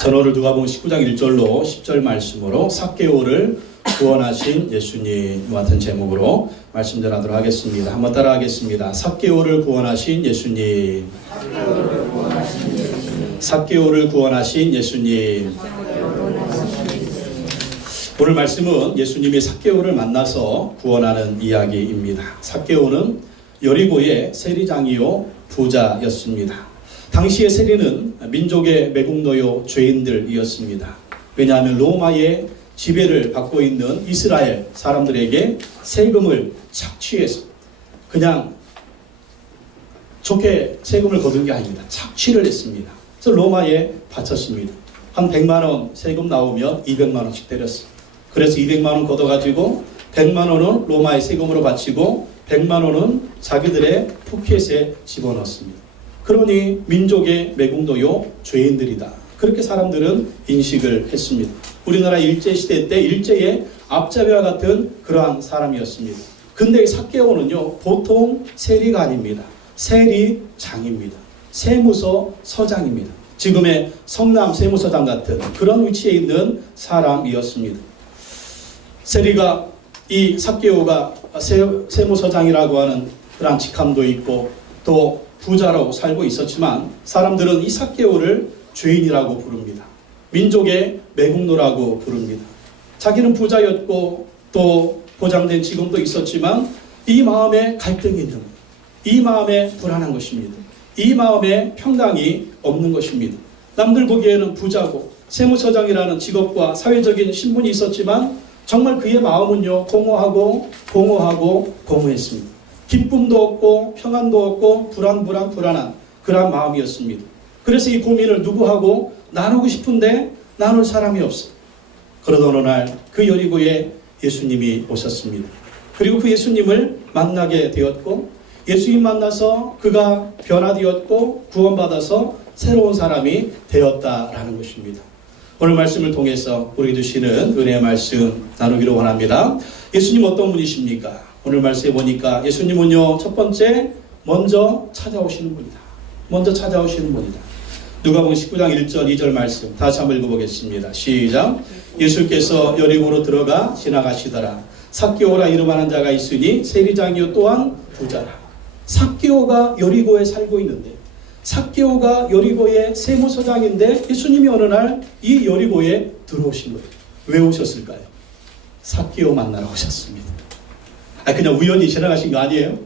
전오늘 누가복음 19장 1절로 10절 말씀으로 삭개오를 구원하신 예수님 같은 제목으로 말씀 전하도록 하겠습니다. 한번 따라 하겠습니다. 삭개오를 구원하신 예수님. 삭개오를 구원하신 예수님. 오늘 말씀은 예수님이 삭개오를 만나서 구원하는 이야기입니다. 삭개오는 여리고의 세리장이요 부자였습니다. 당시의 세리는 민족의 매국노요 죄인들이었습니다. 왜냐하면 로마의 지배를 받고 있는 이스라엘 사람들에게 세금을 착취해서 그냥 좋게 세금을 거둔 게 아닙니다. 착취를 했습니다. 그래서 로마에 바쳤습니다. 한 100만 원 세금 나오면 200만 원씩 때렸어요. 그래서 200만 원 걷어가지고 100만 원은 로마의 세금으로 바치고 100만 원은 자기들의 포켓에 집어넣었습니다. 그러니 민족의 매국노요 죄인들이다. 그렇게 사람들은 인식을 했습니다. 우리나라 일제시대 때 일제의 앞잡이와 같은 그러한 사람이었습니다. 근데 삭개오는요 보통 세리가 아닙니다. 세리장입니다. 세무서 서장입니다. 지금의 성남 세무서장 같은 그런 위치에 있는 사람이었습니다. 세리가 이 삭개오가 세무서장이라고 하는 그런 직함도 있고 또 부자로 살고 있었지만 사람들은 이 삭개오를 죄인이라고 부릅니다. 민족의 매국노라고 부릅니다. 자기는 부자였고 또 보장된 직업도 있었지만 이 마음에 갈등이 있는 거예요. 이 마음에 불안한 것입니다. 이 마음에 평강이 없는 것입니다. 남들 보기에는 부자고 세무서장이라는 직업과 사회적인 신분이 있었지만 정말 그의 마음은요 공허했습니다. 기쁨도 없고 평안도 없고 불안한 그런 마음이었습니다. 그래서 이 고민을 누구하고 나누고 싶은데 나눌 사람이 없어요. 그러던 어느 날 그 여리고에 예수님이 오셨습니다. 그리고 그 예수님을 만나게 되었고 예수님 만나서 그가 변화되었고 구원받아서 새로운 사람이 되었다라는 것입니다. 오늘 말씀을 통해서 우리 주시는 은혜의 말씀 나누기로 원합니다. 예수님 어떤 분이십니까? 오늘 말씀에 보니까 예수님은요 첫 번째 먼저 찾아오시는 분이다. 먼저 찾아오시는 분이다. 누가복음 19장 1절 2절 말씀 다시 한번 읽어보겠습니다. 시작. 예수께서 여리고로 들어가 지나가시더라. 삭개오라 이름하는 자가 있으니 세리장이요 또한 부자라. 삭개오가 여리고에 살고 있는데 삭개오가 여리고의 세무서장인데 예수님이 어느 날 이 여리고에 들어오신 거예요. 왜 오셨을까요? 삭개오 만나러 오셨습니다. 그냥 우연히 지나가신 거 아니에요?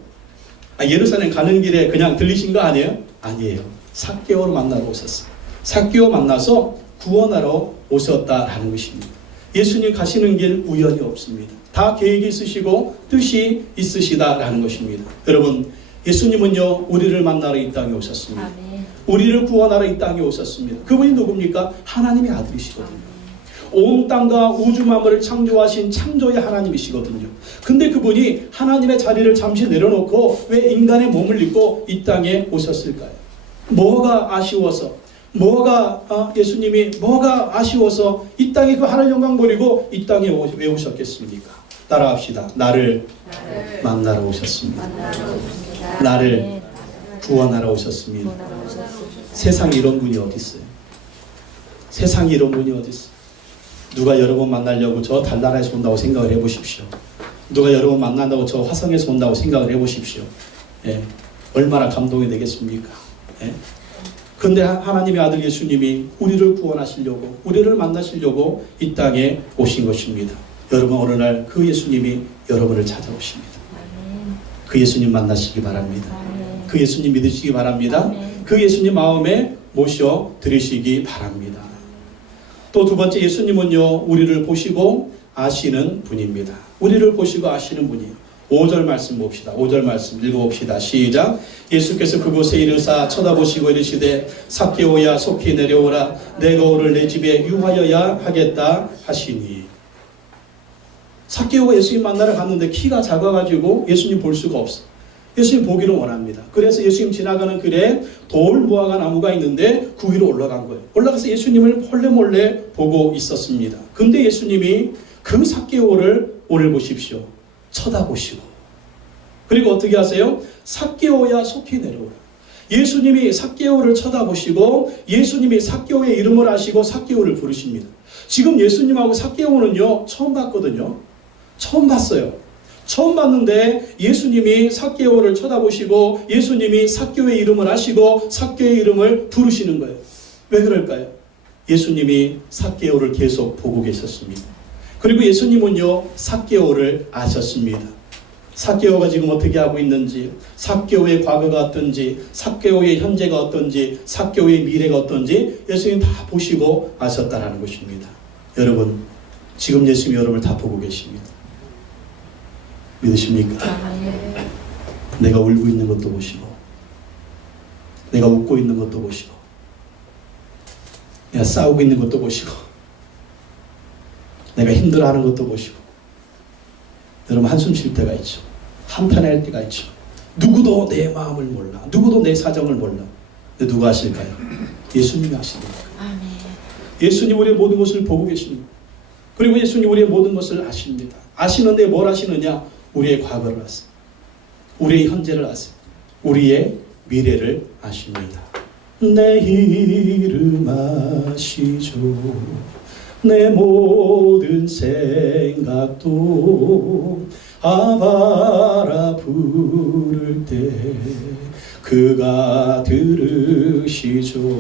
예루살렘 가는 길에 그냥 들리신 거 아니에요? 아니에요. 삭개오를 만나러 오셨어요. 삭개오 만나서 구원하러 오셨다라는 것입니다. 예수님 가시는 길 우연이 없습니다. 다 계획이 있으시고 뜻이 있으시다라는 것입니다. 여러분 예수님은요 우리를 만나러 이 땅에 오셨습니다. 아멘. 우리를 구원하러 이 땅에 오셨습니다. 그분이 누굽니까? 하나님의 아들이시거든요. 온 땅과 우주 만물을 창조하신 창조의 하나님이시거든요. 근데 그분이 하나님의 자리를 잠시 내려놓고 왜 인간의 몸을 입고 이 땅에 오셨을까요? 뭐가 아쉬워서 예수님이 뭐가 아쉬워서 이 땅에 그 하늘 영광 버리고 이 땅에 왜 오셨겠습니까? 따라합시다. 나를 만나러 오셨습니다. 나를 구원하러 오셨습니다. 세상에 이런 분이 어디 있어요? 세상에 이런 분이 어디 있어요? 누가 여러분 만나려고 저 달나라에서 온다고 생각을 해보십시오. 누가 여러분 만난다고 저 화성에서 온다고 생각을 해보십시오. 예. 얼마나 감동이 되겠습니까? 예. 근데 하나님의 아들 예수님이 우리를 구원하시려고 우리를 만나시려고 이 땅에 오신 것입니다. 여러분 어느 날 그 예수님이 여러분을 찾아오십니다. 그 예수님 만나시기 바랍니다. 그 예수님 믿으시기 바랍니다. 그 예수님 마음에 모셔 드리시기 바랍니다. 또 두 번째 예수님은요 우리를 보시고 아시는 분입니다. 우리를 보시고 아시는 분이에요. 5절 말씀 봅시다. 5절 말씀 읽어봅시다. 시작. 예수께서 그곳에 이르사 쳐다보시고 이르시되 삭개오야 속히 내려오라. 내가 오늘 내 집에 유하여야 하겠다 하시니. 삭개오가 예수님 만나러 갔는데 키가 작아가지고 예수님 볼 수가 없어요. 예수님 보기를 원합니다. 그래서 예수님 지나가는 길에 돌 무화과 나무가 있는데 그 위로 올라간 거예요. 올라가서 예수님을 몰래 보고 있었습니다. 근데 예수님이 그 삭개오를 오늘 보십시오. 쳐다보시고 그리고 어떻게 하세요? 삭개오야 속히 내려오라. 예수님이 삭개오를 쳐다보시고 예수님이 삭개오의 이름을 아시고 삭개오를 부르십니다. 지금 예수님하고 삭개오는요 처음 봤거든요. 처음 봤어요. 처음 봤는데 예수님이 삭개오를 쳐다보시고 예수님이 삭개오의 이름을 아시고 삭개오의 이름을 부르시는 거예요. 왜 그럴까요? 예수님이 삭개오를 계속 보고 계셨습니다. 그리고 예수님은요 삭개오를 아셨습니다. 삭개오가 지금 어떻게 하고 있는지, 삭개오의 과거가 어떤지, 삭개오의 현재가 어떤지, 삭개오의 미래가 어떤지 예수님 다 보시고 아셨다라는 것입니다. 여러분, 지금 예수님이 여러분을 다 보고 계십니다. 믿으십니까? 내가 울고 있는 것도 보시고, 내가 웃고 있는 것도 보시고, 내가 싸우고 있는 것도 보시고, 내가 힘들어하는 것도 보시고, 여러분 한숨 쉴 때가 있죠. 한탄할 때가 있죠. 누구도 내 마음을 몰라. 누구도 내 사정을 몰라. 근데 누가 아실까요? 예수님이 아십니다. 예수님 우리의 모든 것을 보고 계십니다. 그리고 예수님 우리의 모든 것을 아십니다. 아시는데 뭘 아시느냐? 우리의 과거를 아세요. 우리의 현재를 아세요. 우리의 미래를 아십니다. 내 이름 아시죠. 내 모든 생각도 아바라 부를 때 그가 들으시죠.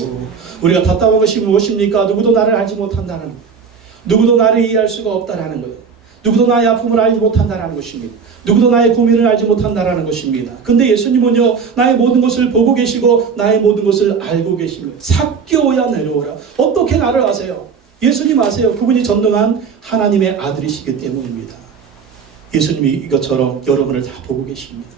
우리가 답답한 것이 무엇입니까? 누구도 나를 알지 못한다는 것. 누구도 나를 이해할 수가 없다라는 거예요. 누구도 나의 아픔을 알지 못한다라는 것입니다. 누구도 나의 고민을 알지 못한다라는 것입니다. 근데 예수님은요 나의 모든 것을 보고 계시고 나의 모든 것을 알고 계십니다. 삭개오야 내려오라. 어떻게 나를 아세요? 예수님 아세요. 그분이 전능한 하나님의 아들이시기 때문입니다. 예수님이 이것처럼 여러분을 다 보고 계십니다.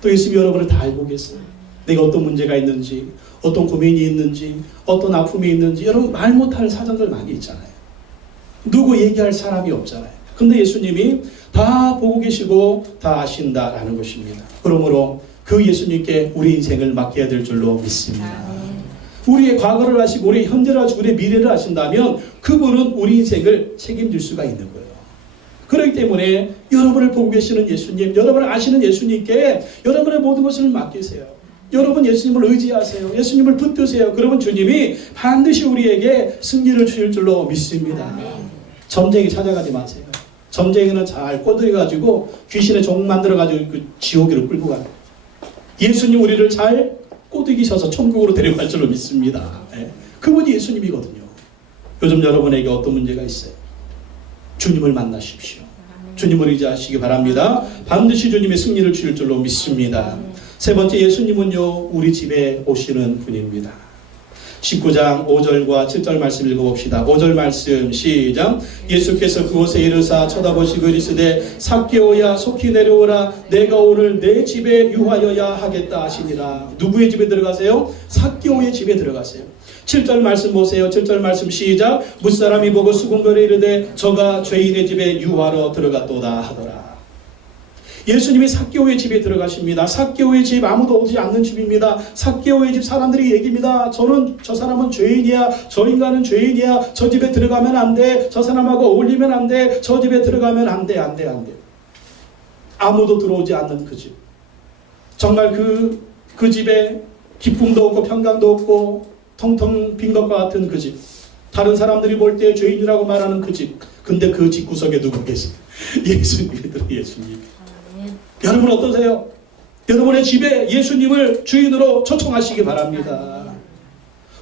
또 예수님이 여러분을 다 알고 계세요. 내가 어떤 문제가 있는지, 어떤 고민이 있는지, 어떤 아픔이 있는지 여러분 말 못할 사정들 많이 있잖아요. 누구 얘기할 사람이 없잖아요. 근데 예수님이 다 보고 계시고 다 아신다라는 것입니다. 그러므로 그 예수님께 우리 인생을 맡겨야 될 줄로 믿습니다. 우리의 과거를 아시고 우리의 현재를 아시고 우리의 미래를 아신다면 그분은 우리 인생을 책임질 수가 있는 거예요. 그렇기 때문에 여러분을 보고 계시는 예수님, 여러분을 아시는 예수님께 여러분의 모든 것을 맡기세요. 여러분 예수님을 의지하세요. 예수님을 붙드세요. 그러면 주님이 반드시 우리에게 승리를 주실 줄로 믿습니다. 전쟁에 찾아가지 마세요. 전쟁에는 잘 꼬드려가지고 귀신의 종 만들어가지고 그 지옥으로 끌고 가요. 예수님 우리를 잘 꼬드기셔서 천국으로 데려갈 줄로 믿습니다. 네. 그분이 예수님이거든요. 요즘 여러분에게 어떤 문제가 있어요? 주님을 만나십시오. 주님을 의지하시기 바랍니다. 반드시 주님의 승리를 주실 줄로 믿습니다. 세 번째, 예수님은요 우리 집에 오시는 분입니다. 19장 5절과 7절 말씀 읽어봅시다. 5절 말씀 시작. 예수께서 그곳에 이르사 쳐다보시고 이르시되 삭개오야 속히 내려오라. 내가 오늘 내 집에 유하여야 하겠다 하시니라. 누구의 집에 들어가세요? 삭개오의 집에 들어가세요. 7절 말씀 보세요. 7절 말씀 시작. 무사람이 보고 수군거려 이르되 저가 죄인의 집에 유하러 들어갔도다 하더라. 예수님이 삭개오의 집에 들어가십니다. 삭개오의 집 아무도 오지 않는 집입니다. 삭개오의 집 사람들이 얘기합니다. 저 사람은 죄인이야. 저 인간은 죄인이야. 저 집에 들어가면 안 돼. 저 사람하고 어울리면 안 돼. 저 집에 들어가면 안 돼. 안 돼. 안 돼. 아무도 들어오지 않는 그 집. 정말 그 집에 기쁨도 없고 평강도 없고 텅텅 빈 것과 같은 그 집. 다른 사람들이 볼 때 죄인이라고 말하는 그 집. 근데 그 집 구석에 누구 계세요? 예수님이더라. 예수님. 여러분 어떠세요? 여러분의 집에 예수님을 주인으로 초청하시기 바랍니다.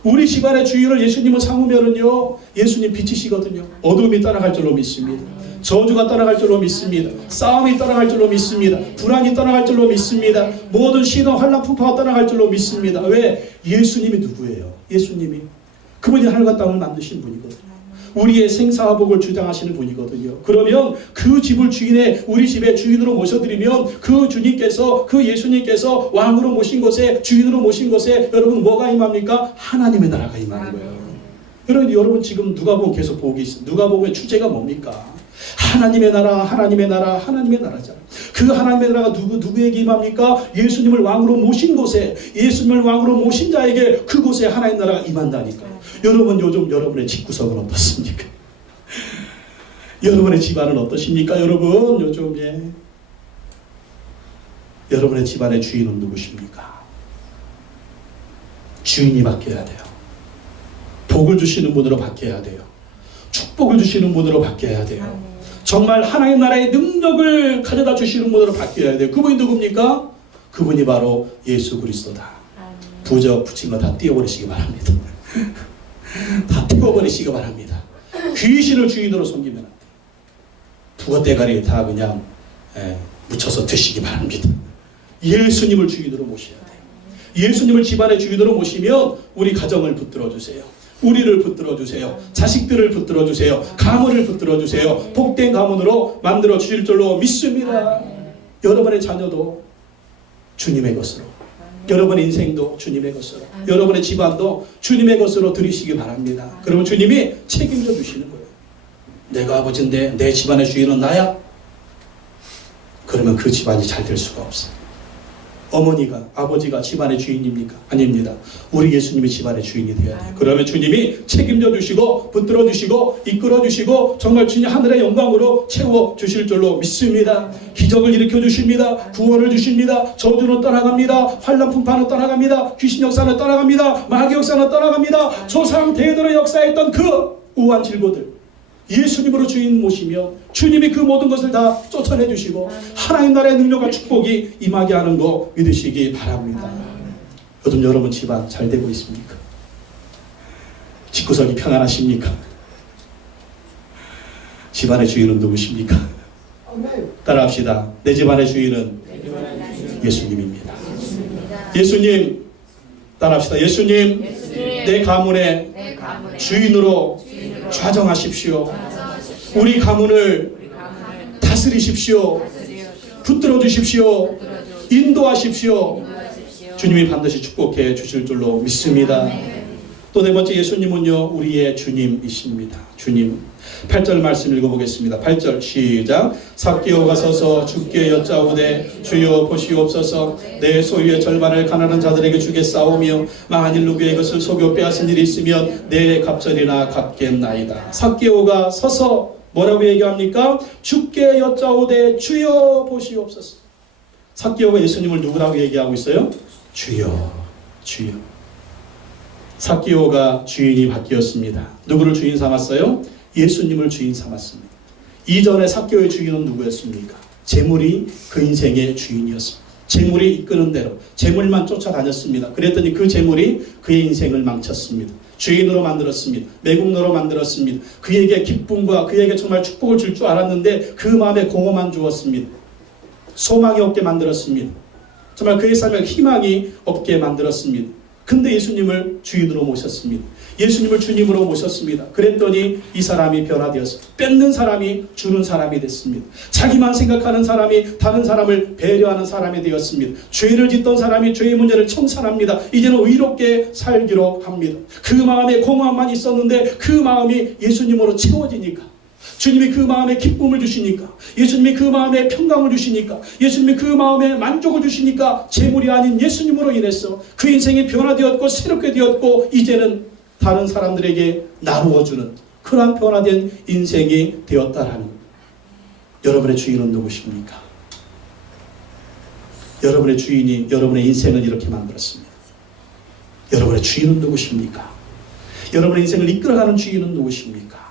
우리 집안의 주인을 예수님을 삼으면은요 예수님 빛이시거든요. 어둠이 떠나갈 줄로 믿습니다. 저주가 떠나갈 줄로 믿습니다. 싸움이 떠나갈 줄로 믿습니다. 불안이 떠나갈 줄로 믿습니다. 모든 시너 환난 풍파가 떠나갈 줄로 믿습니다. 왜? 예수님이 누구예요? 예수님이 그분이 하늘과 땅을 만드신 분이거든요. 우리의 생사화복을 주장하시는 분이거든요. 그러면 그 집을 우리 집의 주인으로 모셔드리면 그 주님께서, 그 예수님께서 왕으로 모신 곳에, 주인으로 모신 곳에 여러분 뭐가 임합니까? 하나님의 나라가 임하는 거예요. 여러분 지금 누가복음 계속 보고 계시죠. 누가복음의 주제가 뭡니까? 하나님의 나라, 하나님의 나라, 하나님의 나라잖아요. 그 하나님의 나라가 누구에게 임합니까? 예수님을 왕으로 모신 곳에, 예수님을 왕으로 모신 자에게 그곳에 하나님의 나라가 임한다니까요. 여러분 요즘 여러분의 집구석은 어떻습니까? 여러분의 집안은 어떠십니까? 여러분 요즘 여러분의 집안의 주인은 누구십니까? 주인이 바뀌어야 돼요. 복을 주시는 분으로 바뀌어야 돼요. 축복을 주시는 분으로 바뀌어야 돼요. 정말 하나님 나라의 능력을 가져다 주시는 분으로 바뀌어야 돼요. 그분이 누굽니까? 그분이 바로 예수 그리스도다. 부적 붙인 거 다 띄워버리시기 바랍니다. 다 띄워버리시기 바랍니다. 귀신을 주인으로 섬기면 안 돼요. 북어대가리 다 그냥 묻혀서 드시기 바랍니다. 예수님을 주인으로 모셔야 돼요. 예수님을 집안의 주인으로 모시면 우리 가정을 붙들어 주세요. 우리를 붙들어 주세요. 자식들을 붙들어 주세요. 가문을 붙들어 주세요. 복된 가문으로 만들어 주실 줄로 믿습니다. 여러분의 자녀도 주님의 것으로, 여러분의 인생도 주님의 것으로, 여러분의 집안도 주님의 것으로 드리시기 바랍니다. 그러면 주님이 책임져 주시는 거예요. 내가 아버지인데 내 집안의 주인은 나야? 그러면 그 집안이 잘 될 수가 없어요. 어머니가, 아버지가 집안의 주인입니까? 아닙니다. 우리 예수님이 집안의 주인이 되어야 돼요. 그러면 주님이 책임져 주시고 붙들어 주시고 이끌어 주시고 정말 주님 하늘의 영광으로 채워 주실 줄로 믿습니다. 기적을 일으켜 주십니다. 구원을 주십니다. 저주는 떠나갑니다. 환난 풍파는 떠나갑니다. 귀신 역사는 떠나갑니다. 마귀 역사는 떠나갑니다. 조상 대대로 역사했던 그 우한 질고들 예수님으로 주인 모시며 주님이 그 모든 것을 다 쫓아내 주시고 하나님 나라의 능력과 축복이 임하게 하는 거 믿으시기 바랍니다. 요즘 여러분 집안 잘 되고 있습니까? 집구석이 평안하십니까? 집안의 주인은 누구십니까? 따라합시다. 내 집안의 주인은 예수님입니다. 예수님, 따라합시다. 예수님, 내 가문의 주인으로 좌정하십시오. 우리 가문을 다스리십시오. 붙들어 주십시오. 인도하십시오. 주님이 반드시 축복해 주실 줄로 믿습니다. 또 네 번째, 예수님은요 우리의 주님이십니다. 주님. 8절 말씀 읽어보겠습니다. 8절 시작. 삭개오가 서서 주께 여짜오되 주여 보시옵소서. 내 소유의 절반을 가난한 자들에게 주겠사오며 만일 누구의 것을 속여 빼앗은 일이 있으면 내 갑절이나 갚겠나이다. 삭개오가 서서 뭐라고 얘기합니까? 주께 여짜오되 주여 보시옵소서. 삭개오가 예수님을 누구라고 얘기하고 있어요? 주여, 주여. 삭개오가 주인이 바뀌었습니다. 누구를 주인 삼았어요? 예수님을 주인 삼았습니다. 이전에 삭개오의 주인은 누구였습니까? 재물이 그 인생의 주인이었습니다. 재물이 이끄는 대로 재물만 쫓아다녔습니다. 그랬더니 그 재물이 그의 인생을 망쳤습니다. 죄인으로 만들었습니다. 매국노로 만들었습니다. 그에게 기쁨과 그에게 정말 축복을 줄 줄 알았는데 그 마음에 공허만 주었습니다. 소망이 없게 만들었습니다. 정말 그의 삶에 희망이 없게 만들었습니다. 근데 예수님을 주인으로 모셨습니다. 예수님을 주님으로 모셨습니다. 그랬더니 이 사람이 변화되었습니다. 뺏는 사람이 주는 사람이 됐습니다. 자기만 생각하는 사람이 다른 사람을 배려하는 사람이 되었습니다. 죄를 짓던 사람이 죄의 문제를 청산합니다. 이제는 의롭게 살기로 합니다. 그 마음에 공허함만 있었는데 그 마음이 예수님으로 채워지니까, 주님이 그 마음에 기쁨을 주시니까, 예수님이 그 마음에 평강을 주시니까, 예수님이 그 마음에 만족을 주시니까 재물이 아닌 예수님으로 인해서 그 인생이 변화되었고 새롭게 되었고 이제는 다른 사람들에게 나누어주는 그러한 변화된 인생이 되었다라는. 여러분의 주인은 누구십니까? 여러분의 주인이 여러분의 인생을 이렇게 만들었습니다. 여러분의 주인은 누구십니까? 여러분의 인생을 이끌어가는 주인은 누구십니까?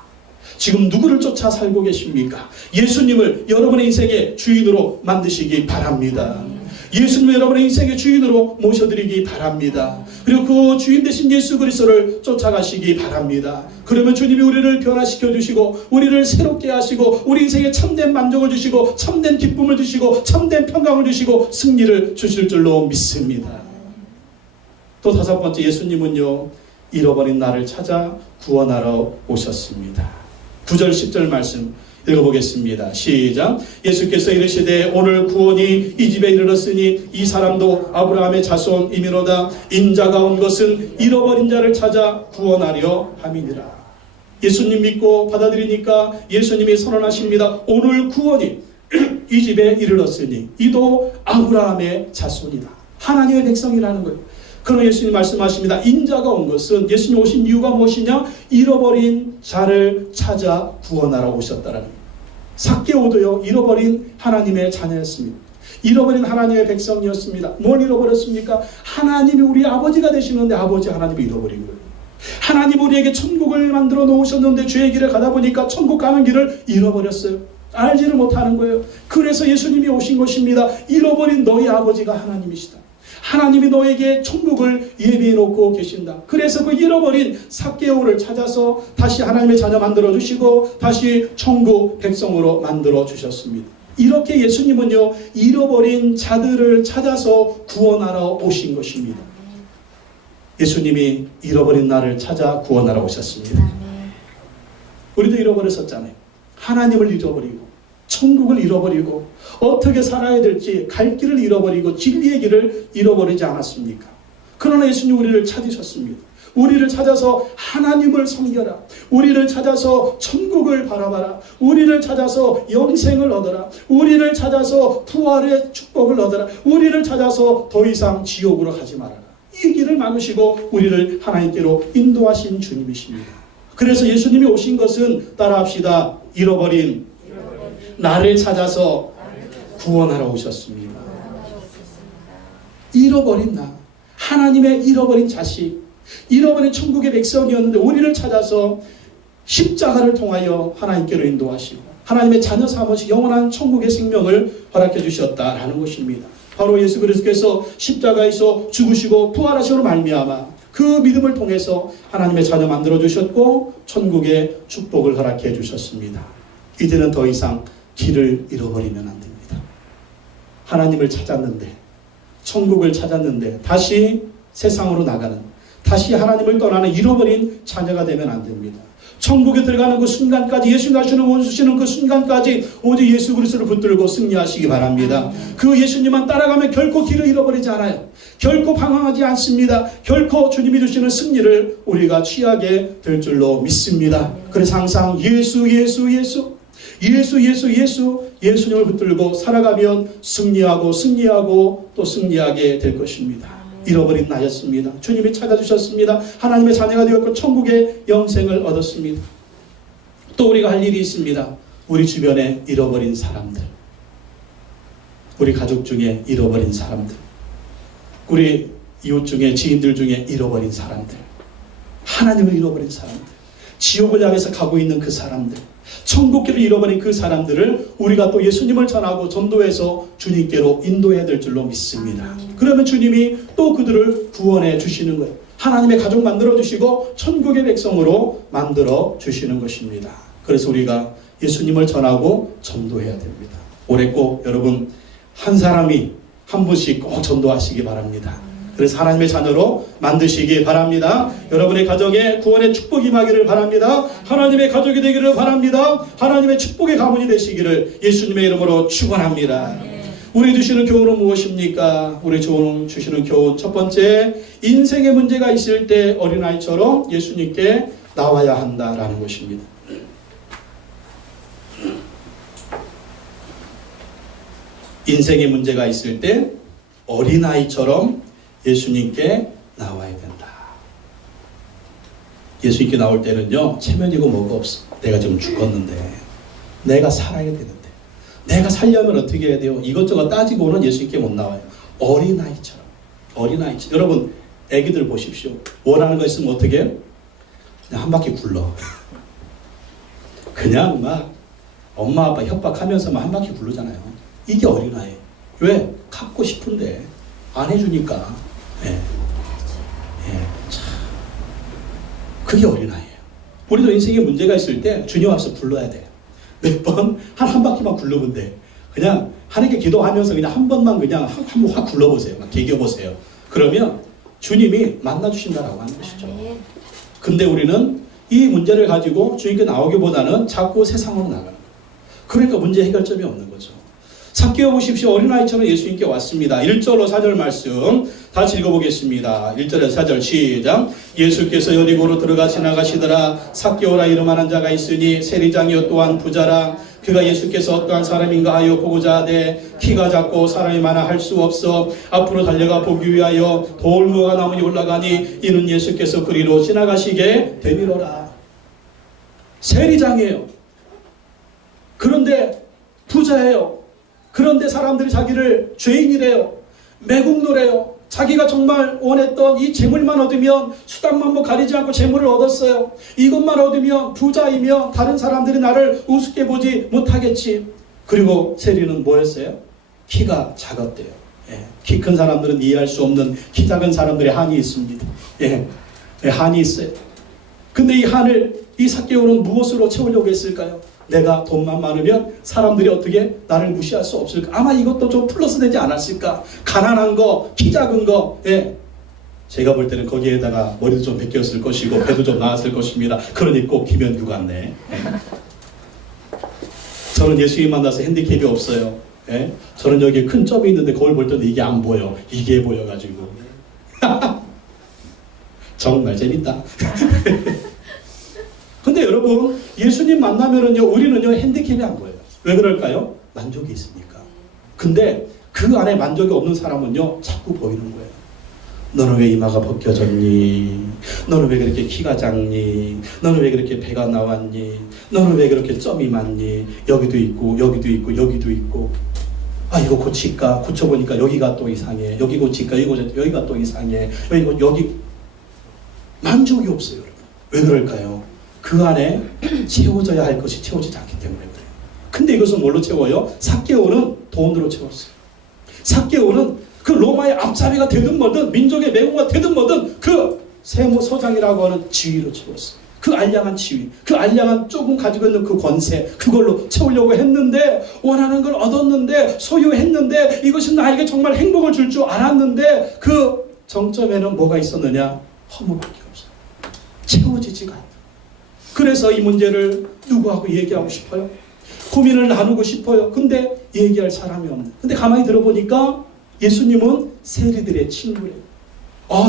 지금 누구를 쫓아 살고 계십니까? 예수님을 여러분의 인생의 주인으로 만드시기 바랍니다. 예수님을 여러분의 인생의 주인으로 모셔드리기 바랍니다. 그리고 그 주인 되신 예수 그리스도를 쫓아가시기 바랍니다. 그러면 주님이 우리를 변화시켜 주시고 우리를 새롭게 하시고 우리 인생에 참된 만족을 주시고 참된 기쁨을 주시고 참된 평강을 주시고 승리를 주실 줄로 믿습니다. 또 다섯 번째, 예수님은요 잃어버린 나를 찾아 구원하러 오셨습니다. 9절 10절 말씀 읽어보겠습니다. 시작. 예수께서 이르시되 오늘 구원이 이 집에 이르렀으니 이 사람도 아브라함의 자손이미로다. 인자가 온 것은 잃어버린 자를 찾아 구원하려 함이니라. 예수님 믿고 받아들이니까 예수님이 선언하십니다. 오늘 구원이 이 집에 이르렀으니 이도 아브라함의 자손이다. 하나님의 백성이라는 거예요. 그럼 예수님 말씀하십니다. 인자가 온 것은, 예수님 오신 이유가 무엇이냐? 잃어버린 자를 찾아 구원하러 오셨다라는 거예요. 삭개오도요 잃어버린 하나님의 자녀였습니다. 잃어버린 하나님의 백성이었습니다. 뭘 잃어버렸습니까? 하나님이 우리 아버지가 되시는데 아버지 하나님을 잃어버린 거예요. 하나님 우리에게 천국을 만들어 놓으셨는데 죄의 길을 가다 보니까 천국 가는 길을 잃어버렸어요. 알지를 못하는 거예요. 그래서 예수님이 오신 것입니다. 잃어버린 너희 아버지가 하나님이시다. 하나님이 너에게 천국을 예비해 놓고 계신다. 그래서 그 잃어버린 삭개오를 찾아서 다시 하나님의 자녀 만들어 주시고 다시 천국 백성으로 만들어 주셨습니다. 이렇게 예수님은요, 잃어버린 자들을 찾아서 구원하러 오신 것입니다. 예수님이 잃어버린 나를 찾아 구원하러 오셨습니다. 우리도 잃어버렸었잖아요. 하나님을 잃어버리고 천국을 잃어버리고 어떻게 살아야 될지 갈 길을 잃어버리고 진리의 길을 잃어버리지 않았습니까? 그러나 예수님 우리를 찾으셨습니다. 우리를 찾아서 하나님을 섬겨라. 우리를 찾아서 천국을 바라봐라. 우리를 찾아서 영생을 얻어라. 우리를 찾아서 부활의 축복을 얻어라. 우리를 찾아서 더 이상 지옥으로 가지 말아라. 이 길을 막으시고 우리를 하나님께로 인도하신 주님이십니다. 그래서 예수님이 오신 것은 따라합시다. 잃어버린 나를 찾아서 구원하러 오셨습니다. 잃어버린 나, 하나님의 잃어버린 자식, 잃어버린 천국의 백성이었는데 우리를 찾아서 십자가를 통하여 하나님께로 인도하시고 하나님의 자녀 삼으시 영원한 천국의 생명을 허락해 주셨다라는 것입니다. 바로 예수 그리스도께서 십자가에서 죽으시고 부활하시로 말미암아 그 믿음을 통해서 하나님의 자녀 만들어 주셨고 천국의 축복을 허락해 주셨습니다. 이제는 더 이상 길을 잃어버리면 안 됩니다. 하나님을 찾았는데, 천국을 찾았는데 다시 세상으로 나가는, 다시 하나님을 떠나는 잃어버린 자녀가 되면 안 됩니다. 천국에 들어가는 그 순간까지, 예수 나시는 오시는 그 순간까지 오직 예수 그리스도를 붙들고 승리하시기 바랍니다. 그 예수님만 따라가면 결코 길을 잃어버리지 않아요. 결코 방황하지 않습니다. 결코 주님이 주시는 승리를 우리가 취하게 될 줄로 믿습니다. 그래서 항상 예수님을 붙들고 살아가면 승리하고 또 승리하게 될 것입니다. 잃어버린 나였습니다. 주님이 찾아주셨습니다. 하나님의 자녀가 되었고 천국의 영생을 얻었습니다. 또 우리가 할 일이 있습니다. 우리 주변에 잃어버린 사람들, 우리 가족 중에 잃어버린 사람들, 우리 이웃 중에, 지인들 중에 잃어버린 사람들, 하나님을 잃어버린 사람들, 지옥을 향해서 가고 있는 그 사람들, 천국길을 잃어버린 그 사람들을 우리가 또 예수님을 전하고 전도해서 주님께로 인도해야 될 줄로 믿습니다. 그러면 주님이 또 그들을 구원해 주시는 거예요. 하나님의 가족 만들어 주시고 천국의 백성으로 만들어 주시는 것입니다. 그래서 우리가 예수님을 전하고 전도해야 됩니다. 올해 꼭 여러분 한 사람이 한 분씩 꼭 전도하시기 바랍니다. 그래서 하나님의 자녀로 만드시기 바랍니다. 여러분의 가정에 구원의 축복이 임하기를 바랍니다. 하나님의 가족이 되기를 바랍니다. 하나님의 축복의 가문이 되시기를 예수님의 이름으로 축원합니다. 우리 주시는 교훈은 무엇입니까? 우리 주시는 교훈 첫 번째, 인생의 문제가 있을 때 어린아이처럼 예수님께 나와야 한다라는 것입니다. 인생의 문제가 있을 때 어린아이처럼 예수님께 나와야 된다. 예수님께 나올 때는요, 체면이고 뭐가 없어. 내가 지금 죽었는데, 내가 살아야 되는데, 내가 살려면 어떻게 해야 돼요? 이것저것 따지고는 예수님께 못 나와요. 어린아이처럼. 여러분, 애기들 보십시오. 원하는 거 있으면 어떻게 해요? 그냥 한 바퀴 굴러. 그냥 막 엄마 아빠 협박하면서만 한 바퀴 굴르잖아요. 이게 어린아이예요. 왜? 갖고 싶은데 안 해주니까. 참. 그게 어린아이예요. 우리도 인생에 문제가 있을 때 주님 앞에서 불러야 돼요. 몇 번? 한 바퀴만 굴러면 돼. 그냥 하나님께 기도하면서 그냥 한 번만 그냥 한번 확 굴러보세요. 막 개겨보세요. 그러면 주님이 만나주신다라고 하는 것이죠. 근데 우리는 이 문제를 가지고 주님께 나오기보다는 자꾸 세상으로 나가는 거예요. 그러니까 문제 해결점이 없는 거죠. 삭개오 보십시오. 어린아이처럼 예수님께 왔습니다. 1절로 4절 말씀 다시 읽어보겠습니다. 1절에서 4절 시작. 예수께서 여리고로 들어가 지나가시더라. 삭개오라 이름하는 자가 있으니 세리장이요 또한 부자라. 그가 예수께서 어떠한 사람인가 하여 보고자 하되 키가 작고 사람이 많아 할 수 없어 앞으로 달려가 보기 위하여 돌무화과 나무에 올라가니 이는 예수께서 그리로 지나가시게 되미로라. 세리장이에요. 그런데 부자예요. 그런데 사람들이 자기를 죄인이래요. 매국노래요. 자기가 정말 원했던 이 재물만 얻으면, 수단만 가리지 않고 재물을 얻었어요. 이것만 얻으면 부자이며 다른 사람들이 나를 우습게 보지 못하겠지. 그리고 세리는 뭐였어요? 키가 작았대요. 키 큰 사람들은 이해할 수 없는 키 작은 사람들의 한이 있습니다. 한이 있어요. 근데 이 한을 이 삭개오는 무엇으로 채우려고 했을까요? 내가 돈만 많으면 사람들이 어떻게 나를 무시할 수 없을까? 아마 이것도 좀 플러스 되지 않았을까? 가난한 거, 키 작은 거. 제가 볼 때는 거기에다가 머리도 좀 벗겼을 것이고 배도 좀 나았을 것입니다. 그러니 꼭 김현규 같네. 저는 예수님 만나서 핸디캡이 없어요. 저는 여기 큰 점이 있는데 거울 볼 때는 이게 안 보여. 이게 보여가지고. 정말 재밌다. 근데 여러분, 예수님 만나면은요, 우리는요, 핸디캡이 안 보여요. 왜 그럴까요? 만족이 있으니까. 근데 그 안에 만족이 없는 사람은요, 자꾸 보이는 거예요. 너는 왜 이마가 벗겨졌니? 너는 왜 그렇게 키가 작니? 너는 왜 그렇게 배가 나왔니? 너는 왜 그렇게 점이 많니? 여기도 있고, 여기도 있고, 여기도 있고. 아, 이거 고칠까? 고쳐보니까 여기가 또 이상해. 여기 고칠까? 여기가 또 이상해. 여기. 만족이 없어요, 여러분. 왜 그럴까요? 그 안에 채워져야 할 것이 채워지지 않기 때문에 그래요. 근데 이것은 뭘로 채워요? 삭개오는 돈으로 채웠어요. 삭개오는 그 로마의 앞잡이가 되든 뭐든, 민족의 매국노가 되든 뭐든, 그 세무서장이라고 하는 지위로 채웠어요. 그 알량한 지위, 그 알량한 조금 가지고 있는 그 권세, 그걸로 채우려고 했는데, 원하는 걸 얻었는데, 소유했는데, 이것이 나에게 정말 행복을 줄 줄 알았는데, 그 정점에는 뭐가 있었느냐? 허무밖에 없어요. 채워지지가 않아요. 그래서 이 문제를 누구하고 얘기하고 싶어요? 고민을 나누고 싶어요. 근데 얘기할 사람이 없네. 근데 가만히 들어보니까 예수님은 세리들의 친구래요.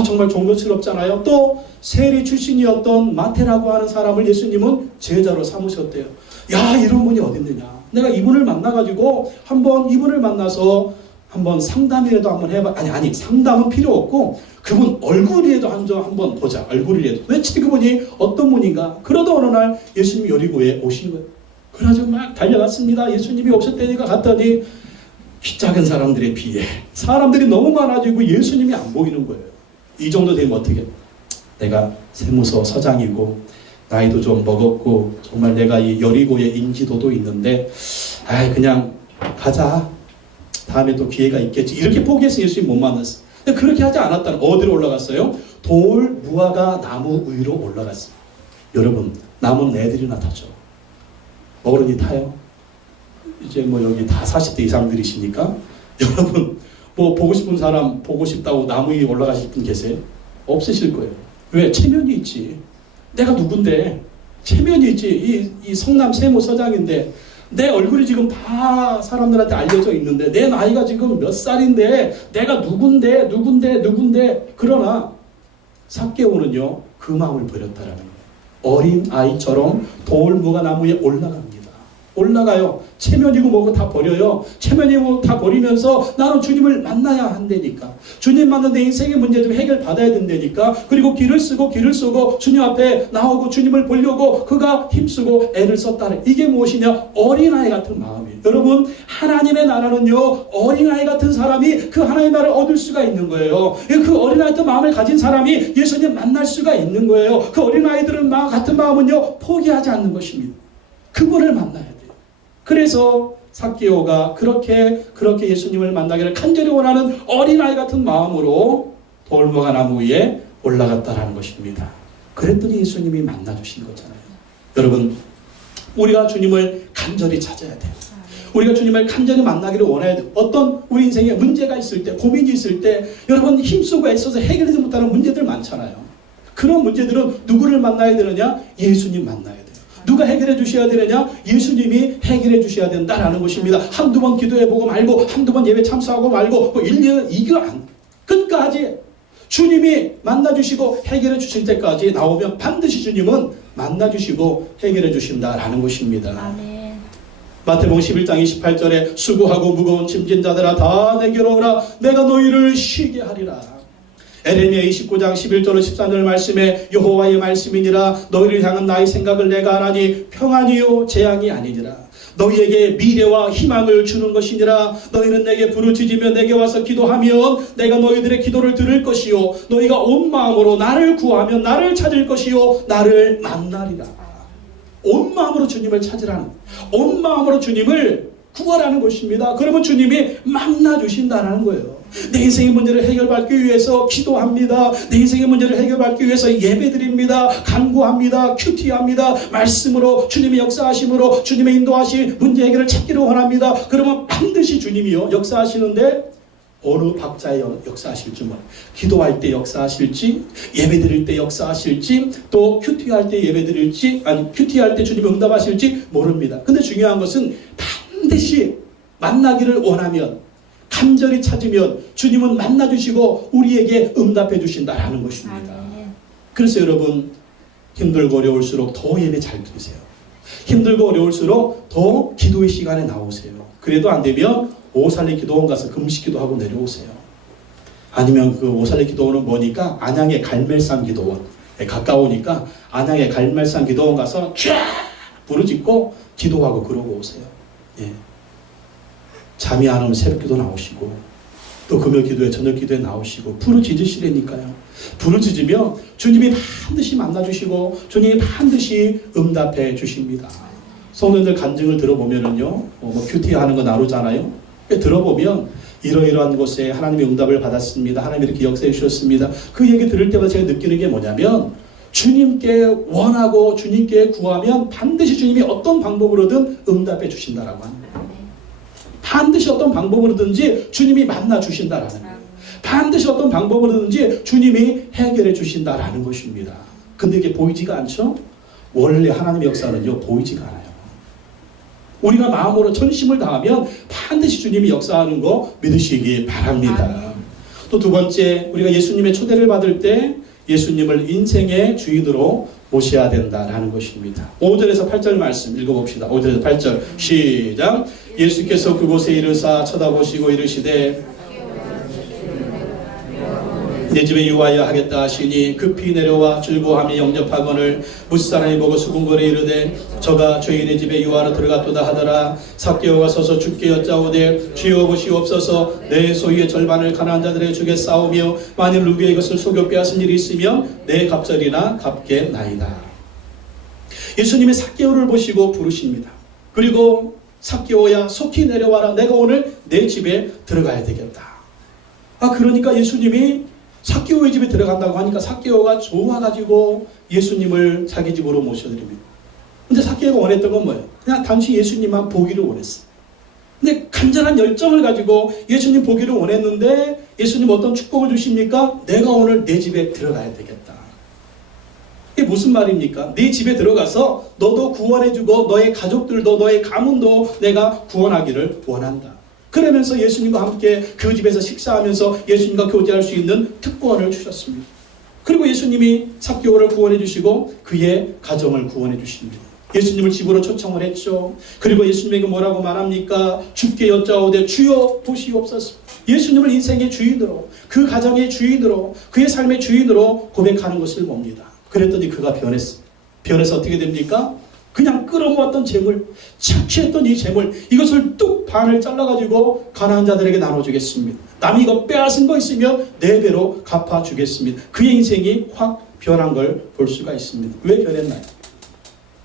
정말 존경스럽잖아요. 또 세리 출신이었던 마태라고 하는 사람을 예수님은 제자로 삼으셨대요. 야, 이런 분이 어딨느냐. 내가 이분을 만나가지고 한번 이분을 만나서 한번 상담이라도 한번 해봐. 아니, 상담은 필요 없고 그분 얼굴이라도 한번 보자. 얼굴이라도. 도대체 그분이 어떤 분인가. 그러다 어느 날 예수님이 여리고에 오신 거예요. 그래가지고 막 달려갔습니다. 예수님이 오셨다니까 갔더니 키 작은 사람들에 비해 사람들이 너무 많아지고 예수님이 안 보이는 거예요. 이 정도 되면 어떻게? 내가 세무서 서장이고 나이도 좀 먹었고 정말 내가 이 여리고의 인지도도 있는데 그냥 가자. 다음에 또 기회가 있겠지. 이렇게 포기해서 예수님 못 만났어요. 근데 그렇게 하지 않았다는, 어디로 올라갔어요? 돌 무화과 나무 위로 올라갔어요. 여러분, 나무는 애들이나 타죠. 어른이 타요? 이제 여기 다 40대 이상들이시니까 여러분 보고 싶은 사람 보고 싶다고 나무 위에 올라가실 분 계세요? 없으실 거예요. 왜? 체면이 있지. 내가 누군데? 체면이 있지. 이 성남 세무서장인데 내 얼굴이 지금 다 사람들한테 알려져 있는데 내 나이가 지금 몇 살인데 내가 누군데 그러나 삭개오는요 그 마음을 버렸다라는 거예요. 어린 아이처럼 돌무화 나무에 올라가요. 체면이고 뭐고 다 버려요. 체면이고 다 버리면서 나는 주님을 만나야 한다니까. 주님 만나 내 인생의 문제 좀 해결받아야 된다니까. 그리고 길을 쓰고 주님 앞에 나오고 주님을 보려고 그가 힘쓰고 애를 썼다네. 이게 무엇이냐? 어린아이 같은 마음이에요. 여러분, 하나님의 나라는요 어린아이 같은 사람이 그 하나님의 나라를 얻을 수가 있는 거예요. 그 어린아이 같은 마음을 가진 사람이 예수님 만날 수가 있는 거예요. 그 어린아이들은 같은 마음은요 포기하지 않는 것입니다. 그분을 만나야 돼요. 그래서 삭개오가 그렇게 예수님을 만나기를 간절히 원하는 어린아이 같은 마음으로 돌무화 나무 위에 올라갔다라는 것입니다. 그랬더니 예수님이 만나주신 거잖아요. 여러분, 우리가 주님을 간절히 찾아야 돼요. 우리가 주님을 간절히 만나기를 원해야 돼요. 어떤 우리 인생에 문제가 있을 때, 고민이 있을 때 여러분 힘쓰고 애써서 해결하지 못하는 문제들 많잖아요. 그런 문제들은 누구를 만나야 되느냐? 예수님 만나야 돼요. 누가 해결해 주셔야 되느냐? 예수님이 해결해 주셔야 된다라는 것입니다. 한두 번 기도해보고 말고 한두 번 예배 참석하고 말고 1년 이거 끝까지 주님이 만나주시고 해결해 주실 때까지 나오면 반드시 주님은 만나주시고 해결해 주신다라는 것입니다. 아멘. 마태복음 11장 28절에 수고하고 무거운 짐진 자들아 다 내게로 오라 내가 너희를 쉬게 하리라. 에레미야 29장 11절 13절 말씀에 여호와의 말씀이니라 너희를 향한 나의 생각을 내가 하나니 평안이요 재앙이 아니니라. 너희에게 미래와 희망을 주는 것이니라. 너희는 내게 부르짖으며 내게 와서 기도하면 내가 너희들의 기도를 들을 것이요 너희가 온 마음으로 나를 구하면 나를 찾을 것이요 나를 만나리라. 온 마음으로 주님을 찾으라는, 온 마음으로 주님을 구하라는 것입니다. 그러면 주님이 만나 주신다는 거예요. 내 인생의 문제를 해결받기 위해서 기도합니다. 내 인생의 문제를 해결받기 위해서 예배드립니다. 간구합니다. 큐티합니다. 말씀으로 주님의 역사하심으로 주님의 인도하심 문제 해결을 찾기를 원합니다. 그러면 반드시 주님이요 역사하시는데 어느 박자에 역사하실지 몰라요. 기도할 때 역사하실지, 예배드릴 때 역사하실지, 또 큐티할 때 예배드릴지, 아니 큐티할 때 주님이 응답하실지 모릅니다. 근데 중요한 것은 반드시 만나기를 원하면, 간절히 찾으면 주님은 만나주시고 우리에게 응답해 주신다라는 것입니다. 그래서 여러분, 힘들고 어려울수록 더 예배 잘 드리세요. 힘들고 어려울수록 더 기도의 시간에 나오세요. 그래도 안 되면 오살리 기도원 가서 금식 기도하고 내려오세요. 아니면 그 오살리 기도원은 뭐니까 안양의 갈멜산 기도원 가까우니까 안양의 갈멜산 기도원 가서 쫙 부르짖고 기도하고 그러고 오세요. 예. 잠이 안 오면 새벽 기도 나오시고 또 금요 기도에 저녁 기도에 나오시고 부르짖으시라니까요. 부르짖으면 주님이 반드시 만나주시고 주님이 반드시 응답해 주십니다. 성도님들 간증을 들어보면은요, 큐티하는 거 나누잖아요. 들어보면 이러이러한 곳에 하나님의 응답을 받았습니다. 하나님이 이렇게 역사해 주셨습니다. 그 얘기 들을 때마다 제가 느끼는 게 뭐냐면 주님께 원하고 주님께 구하면 반드시 주님이 어떤 방법으로든 응답해 주신다라고 합니다. 반드시 어떤 방법으로든지 주님이 만나 주신다라는 거예요. 반드시 어떤 방법으로든지 주님이 해결해 주신다라는 것입니다. 근데 이게 보이지가 않죠? 원래 하나님의 역사는요 보이지가 않아요. 우리가 마음으로 전심을 다하면 반드시 주님이 역사하는 거 믿으시기 바랍니다. 또 두 번째, 우리가 예수님의 초대를 받을 때 예수님을 인생의 주인으로 모셔야 된다라는 것입니다. 5절에서 8절 말씀 읽어봅시다. 5절에서 8절 시작. 예수께서 그곳에 이르사 쳐다보시고 이르시되 내 집에 유하여 하겠다 하시니 급히 내려와 즐거워하며 영접하거늘 무사람이 보고 수군거려 이르되 저가 죄인의 집에 유하러 들어갔도다 하더라. 삭개오가 서서 주께 여짜오되 주여 보시옵소서 내 소유의 절반을 가난한 자들에게 주겠사오며 만일 누구의 이것을 속여 빼앗은 일이 있으면 내 갑절이나 갚겠나이다. 예수님이 삭개오를 보시고 부르십니다. 그리고 삭개오야 속히 내려와라. 내가 오늘 내 집에 들어가야 되겠다. 그러니까 예수님이 삭개오의 집에 들어간다고 하니까 삭개오가 좋아가지고 예수님을 자기 집으로 모셔드립니다. 근데 삭개오가 원했던 건 뭐예요? 그냥 단지 예수님만 보기를 원했어요. 근데 간절한 열정을 가지고 예수님 보기를 원했는데 예수님 어떤 축복을 주십니까? 내가 오늘 내 집에 들어가야 되겠다. 이게 무슨 말입니까? 네 집에 들어가서 너도 구원해주고 너의 가족들도 너의 가문도 내가 구원하기를 원한다. 그러면서 예수님과 함께 그 집에서 식사하면서 예수님과 교제할 수 있는 특권을 주셨습니다. 그리고 예수님이 삭개오를 구원해 주시고 그의 가정을 구원해 주십니다. 예수님을 집으로 초청을 했죠. 그리고 예수님에게 뭐라고 말합니까? 주께 여짜오되 주여 보시옵소서. 예수님을 인생의 주인으로, 그 가정의 주인으로, 그의 삶의 주인으로 고백하는 것을 봅니다. 그랬더니 그가 변했습니다. 변해서 어떻게 됩니까? 그냥 끌어모았던 재물, 착취했던 이 재물, 이것을 뚝 반을 잘라가지고 가난한 자들에게 나눠주겠습니다. 남이 이거 빼앗은 거 있으면 4배로 갚아주겠습니다. 그의 인생이 확 변한 걸 볼 수가 있습니다. 왜 변했나요?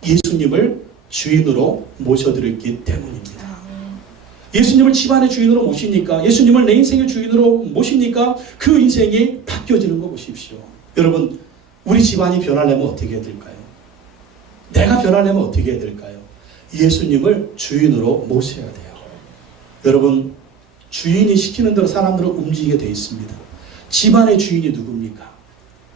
예수님을 주인으로 모셔드렸기 때문입니다. 예수님을 집안의 주인으로 모시니까, 예수님을 내 인생의 주인으로 모시니까 그 인생이 바뀌어지는 거 보십시오. 여러분, 우리 집안이 변하려면 어떻게 해야 될까요? 내가 변하려면 어떻게 해야 될까요? 예수님을 주인으로 모셔야 돼요. 여러분, 주인이 시키는 대로 사람들은 움직이게 되어 있습니다. 집안의 주인이 누굽니까?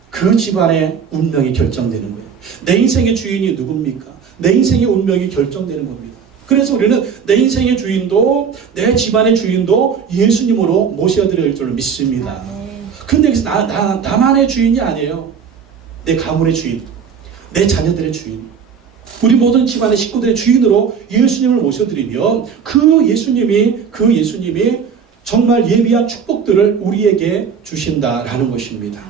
그 집안의 운명이 결정되는 거예요. 내 인생의 주인이 누굽니까? 내 인생의 운명이 결정되는 겁니다. 그래서 우리는 내 인생의 주인도 내 집안의 주인도 예수님으로 모셔드려야 할 줄 믿습니다. 근데 여기서 나만의 주인이 아니에요. 내 가문의 주인, 내 자녀들의 주인, 우리 모든 집안의 식구들의 주인으로 예수님을 모셔드리면 그 예수님이 정말 예비한 축복들을 우리에게 주신다라는 것입니다.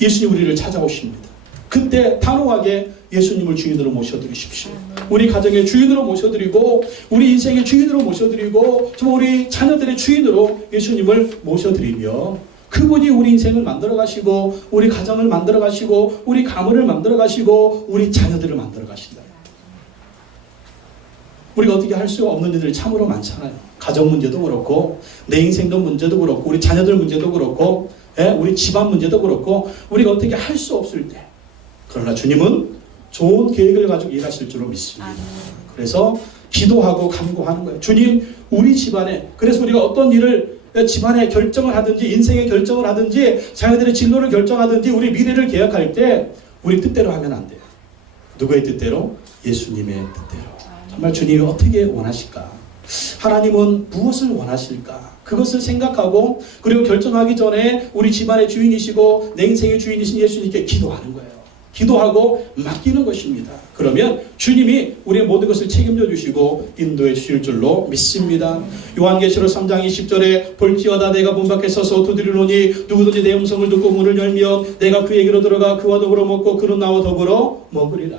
예수님 우리를 찾아오십니다. 그때 단호하게 예수님을 주인으로 모셔드리십시오. 우리 가정의 주인으로 모셔드리고 우리 인생의 주인으로 모셔드리고 정말 우리 자녀들의 주인으로 예수님을 모셔드리며 그분이 우리 인생을 만들어 가시고 우리 가정을 만들어 가시고 우리 가문을 만들어 가시고 우리 자녀들을 만들어 가신다. 우리가 어떻게 할 수 없는 일들이 참으로 많잖아요. 가정 문제도 그렇고 내 인생도 문제도 그렇고 우리 자녀들 문제도 그렇고 우리 집안 문제도 그렇고 우리가 어떻게 할 수 없을 때 그러나 주님은 좋은 계획을 가지고 일하실 줄로 믿습니다. 그래서 기도하고 간구하는 거예요. 주님 우리 집안에 그래서 우리가 어떤 일을 집안에 결정을 하든지 인생의 결정을 하든지 자녀들의 진로를 결정하든지 우리 미래를 계획할 때 우리 뜻대로 하면 안 돼요. 누구의 뜻대로? 예수님의 뜻대로. 정말 주님이 어떻게 원하실까? 하나님은 무엇을 원하실까? 그것을 생각하고 그리고 결정하기 전에 우리 집안의 주인이시고 내 인생의 주인이신 예수님께 기도하는 거예요. 기도하고 맡기는 것입니다. 그러면 주님이 우리의 모든 것을 책임져 주시고 인도해 주실 줄로 믿습니다. 요한계시록 3장 20절에 볼지어다 내가 문 밖에 서서 두드리노니 누구든지 내 음성을 듣고 문을 열면 내가 그에게로 들어가 그와 더불어 먹고 그는 나와 더불어 먹으리라.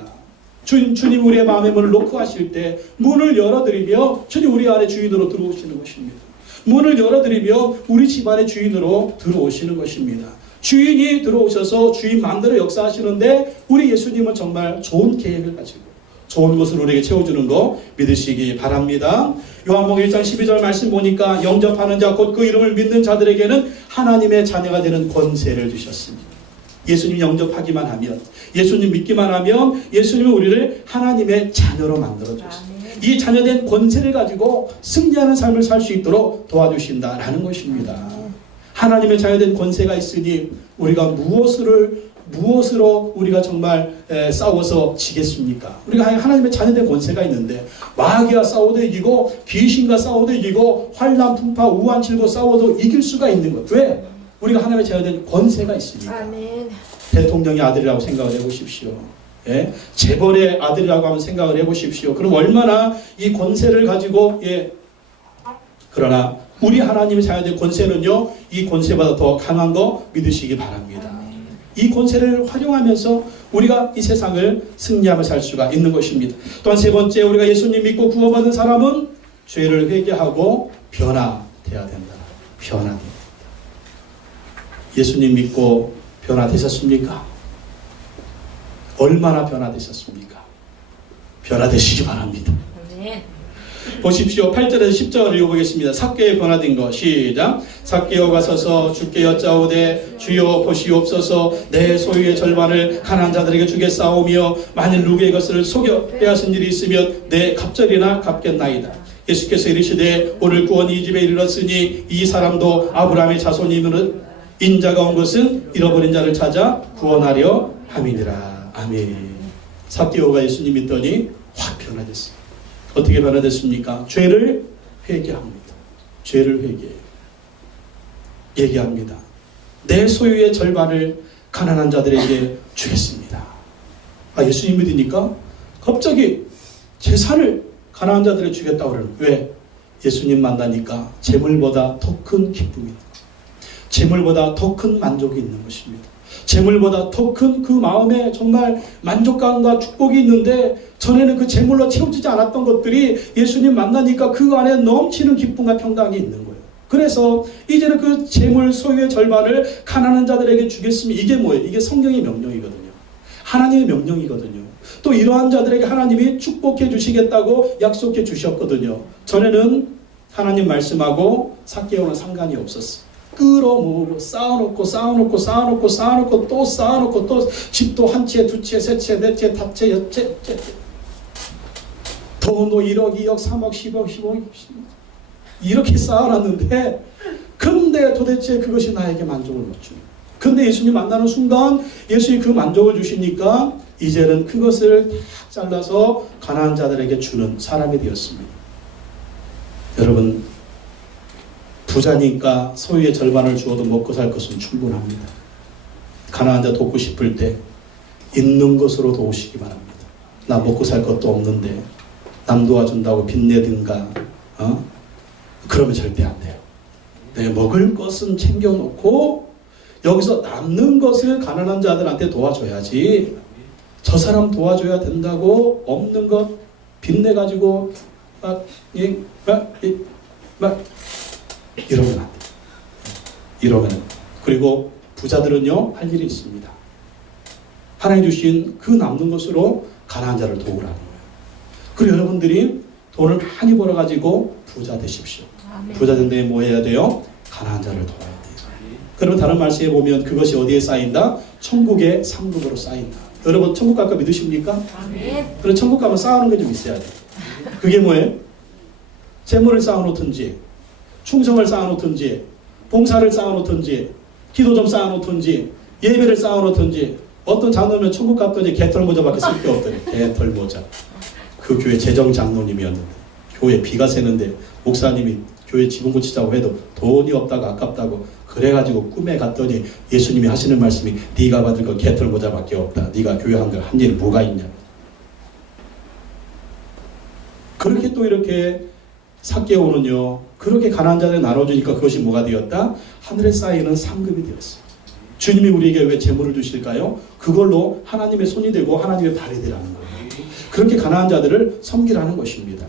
주님 우리의 마음의 문을 놓고 하실 때 문을 열어드리며 주님 우리 안에 주인으로 들어오시는 것입니다. 문을 열어드리며 우리 집안의 주인으로 들어오시는 것입니다. 주인이 들어오셔서 주인 마음대로 역사하시는데 우리 예수님은 정말 좋은 계획을 가지고 좋은 것을 우리에게 채워주는 거 믿으시기 바랍니다. 요한복음 1장 12절 말씀 보니까 영접하는 자 곧 그 이름을 믿는 자들에게는 하나님의 자녀가 되는 권세를 주셨습니다. 예수님 영접하기만 하면 예수님 믿기만 하면 예수님은 우리를 하나님의 자녀로 만들어주셨습니다. 이 자녀된 권세를 가지고 승리하는 삶을 살 수 있도록 도와주신다라는 것입니다. 하나님의 자녀된 권세가 있으니 우리가 무엇으로 우리가 정말 싸워서 지겠습니까? 우리가 하나님의 자녀된 권세가 있는데 마귀와 싸워도 이기고 귀신과 싸워도 이기고 환난 풍파 우한 칠고 싸워도 이길 수가 있는 것. 왜? 우리가 하나님의 자녀된 권세가 있으니까. 아멘. 대통령의 아들이라고 생각을 해보십시오. 예? 재벌의 아들이라고 한번 생각을 해보십시오. 그럼 얼마나 이 권세를 가지고 그러나 우리 하나님의 자녀된 권세는요, 이 권세보다 더 강한 거 믿으시기 바랍니다. 이 권세를 활용하면서 우리가 이 세상을 승리하며 살 수가 있는 것입니다. 또한 세 번째, 우리가 예수님 믿고 구원받은 사람은 죄를 회개하고 변화되어야 된다. 변화됩니다. 예수님 믿고 변화되셨습니까? 얼마나 변화되셨습니까? 변화되시기 바랍니다. 아멘. 보십시오. 8절에서 10절을 읽어보겠습니다. 삭개에 변화된 것. 시작. 삭개오가 서서 주께 여짜오되 주여 보시옵소서 내 소유의 절반을 가난한 자들에게 주겠사오며 만일 누구의 것을 속여 빼앗은 일이 있으면 내 갑절이나 갚겠나이다. 예수께서 이르시되 오늘 구원이 이 집에 이르렀으니 이 사람도 아브라함의 자손이므로 인자가 온 것은 잃어버린 자를 찾아 구원하려 함이니라. 아멘. 삭개오가 예수님 믿더니 확 변화됐습니다. 어떻게 변화됐습니까? 죄를 회개합니다. 죄를 회개해요. 얘기합니다. 내 소유의 절반을 가난한 자들에게 주겠습니다. 예수님 믿으니까 갑자기 재산을 가난한 자들에게 주겠다고 그러는 거예요. 왜? 예수님 만나니까 재물보다 더 큰 기쁨이, 재물보다 더 큰 만족이 있는 것입니다. 재물보다 더 큰 그 마음에 정말 만족감과 축복이 있는데 전에는 그 재물로 채워지지 않았던 것들이 예수님 만나니까 그 안에 넘치는 기쁨과 평강이 있는 거예요. 그래서 이제는 그 재물 소유의 절반을 가난한 자들에게 주겠습니다. 이게 뭐예요? 이게 성경의 명령이거든요. 하나님의 명령이거든요. 또 이러한 자들에게 하나님이 축복해 주시겠다고 약속해 주셨거든요. 전에는 하나님 말씀하고 삭개오는 상관이 없었어요. 끌어모으고 쌓아놓고 또 쌓아놓고 또 집도 한 채, 두 채, 세 채, 네 채, 다 채, 여 채, 돈도 1억, 2억, 3억, 10억, 15억 이렇게 쌓아놨는데 근데 도대체 그것이 나에게 만족을 못 줍니다. 근데 예수님 만나는 순간 예수님이 그 만족을 주시니까 이제는 그것을 다 잘라서 가난한 자들에게 주는 사람이 되었습니다. 여러분, 부자니까 소유의 절반을 주어도 먹고 살 것은 충분합니다. 가난한 자 돕고 싶을 때 있는 것으로 도우시기 바랍니다. 나 먹고 살 것도 없는데 남 도와준다고 빚내든가 그러면 절대 안 돼요. 내 먹을 것은 챙겨놓고 여기서 남는 것을 가난한 자들한테 도와줘야지. 저 사람 도와줘야 된다고 없는 것 빚내가지고 막 이러면 안 돼. 이러면. 그리고 부자들은요, 할 일이 있습니다. 하나님 주신 그 남는 것으로 가난한 자를 도우라는 거예요. 그리고 여러분들이 돈을 많이 벌어가지고 부자 되십시오. 아멘. 부자 된 다음에 뭐 해야 돼요? 가난한 자를 도와야 돼요. 그러면 다른 말씀에 보면 그것이 어디에 쌓인다? 천국의 상급으로 쌓인다. 여러분 천국 갈까 믿으십니까? 아멘. 그럼 천국 가면 쌓아놓은 게 좀 있어야 돼요. 그게 뭐예요? 재물을 쌓아놓든지, 충성을 쌓아놓든지, 봉사를 쌓아놓든지, 기도 좀 쌓아놓든지, 예배를 쌓아놓든지. 어떤 장로면 천국 갔더니 개털모자밖에 쓸 게 없더니 개털모자. 그 교회 재정 장로님이었는데 교회 비가 새는데 목사님이 교회 지붕 고치자고 해도 돈이 없다고 아깝다고 그래가지고 꿈에 갔더니 예수님이 하시는 말씀이 네가 받을 건 개털모자밖에 없다. 네가 교회 한 일 뭐가 있냐. 그렇게 또 이렇게 삭개오는요, 그렇게 가난한 자들에 나눠주니까 그것이 뭐가 되었다? 하늘에 쌓이는 상급이 되었어요. 주님이 우리에게 왜 재물을 주실까요? 그걸로 하나님의 손이 되고 하나님의 발이 되라는 거예요. 그렇게 가난한 자들을 섬기라는 것입니다.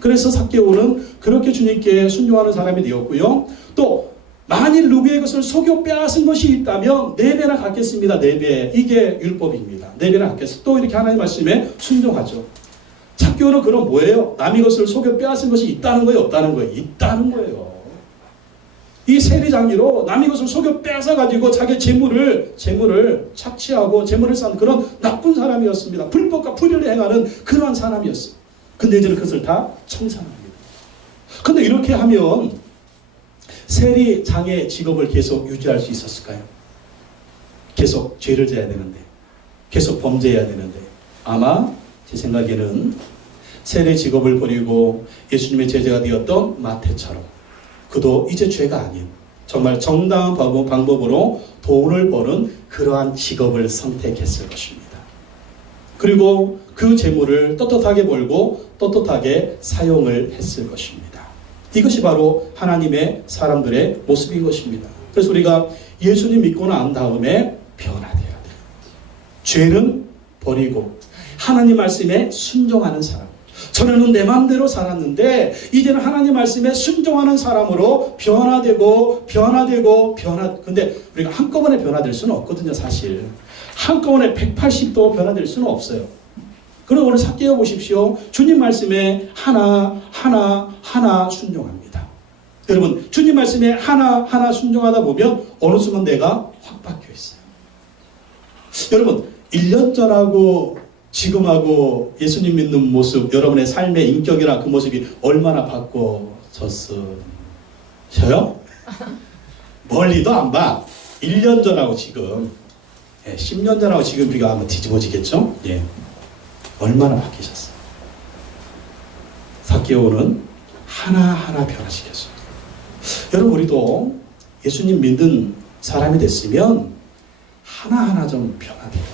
그래서 삭개오는 그렇게 주님께 순종하는 사람이 되었고요. 또 만일 누구의 것을 속여 빼앗은 것이 있다면 4배나 갚겠습니다. 4배. 이게 율법입니다. 4배나 갚겠습니다. 또 이렇게 하나님의 말씀에 순종하죠. 삭개오는 그럼 뭐예요? 남의 것을 속여 빼앗은 것이 있다는 거예요? 없다는 거예요? 있다는 거예요. 이 세리장기로 남의 것을 속여 빼앗아가지고 자기 재물을 착취하고 재물을 쌓는 그런 나쁜 사람이었습니다. 불법과 불의를 행하는 그러한 사람이었어요. 근데 이제는 그것을 다 청산합니다. 근데 이렇게 하면 세리장의 직업을 계속 유지할 수 있었을까요? 계속 죄를 져야 되는데, 계속 범죄해야 되는데, 아마 제 생각에는 세리 직업을 버리고 예수님의 제자가 되었던 마태처럼 그도 이제 죄가 아닌 정말 정당한 방법으로 돈을 버는 그러한 직업을 선택했을 것입니다. 그리고 그 재물을 떳떳하게 벌고 떳떳하게 사용을 했을 것입니다. 이것이 바로 하나님의 사람들의 모습인 것입니다. 그래서 우리가 예수님 믿고 난 다음에 변화되어야 돼요. 죄는 버리고 하나님 말씀에 순종하는 사람. 전에는 내 마음대로 살았는데 이제는 하나님 말씀에 순종하는 사람으로 변화되고 근데 우리가 한꺼번에 변화될 수는 없거든요. 사실 한꺼번에 180도 변화될 수는 없어요. 그럼 오늘 삭개오 보십시오. 주님 말씀에 하나 순종합니다. 여러분 주님 말씀에 하나 순종하다 보면 어느 순간 내가 확 바뀌어 있어요. 여러분 1년 전하고 지금하고 예수님 믿는 모습, 여러분의 삶의 인격이나 그 모습이 얼마나 바꿔졌어요? 멀리도 안 봐. 1년 전하고 지금, 10년 전하고 지금 비가 한번 뒤집어지겠죠? 예. 얼마나 바뀌셨어요? 삭개오는 하나하나 변화시켰어요. 여러분 우리도 예수님 믿는 사람이 됐으면 하나하나 좀 변화돼야 돼요.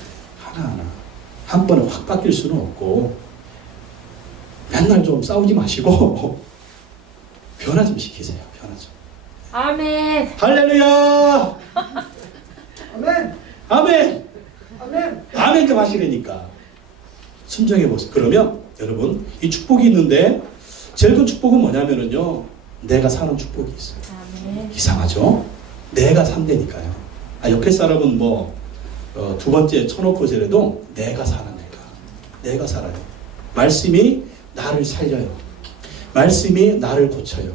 하나하나. 한 번에 확 바뀔 수는 없고 맨날 좀 싸우지 마시고 변화 좀 시키세요. 변화 좀. 아멘. 할렐루야. 아멘. 아멘. 아멘. 아멘 좀 하시라니까. 순종해 보세요. 그러면 여러분 이 축복이 있는데 제일 큰 축복은 뭐냐면은요. 내가 사는 축복이 있어요. 아멘. 이상하죠? 내가 산다니까요. 옆에 사람은 두 번째 쳐놓고 저래도 내가 사는 내가 살아요. 말씀이 나를 살려요. 말씀이 나를 고쳐요.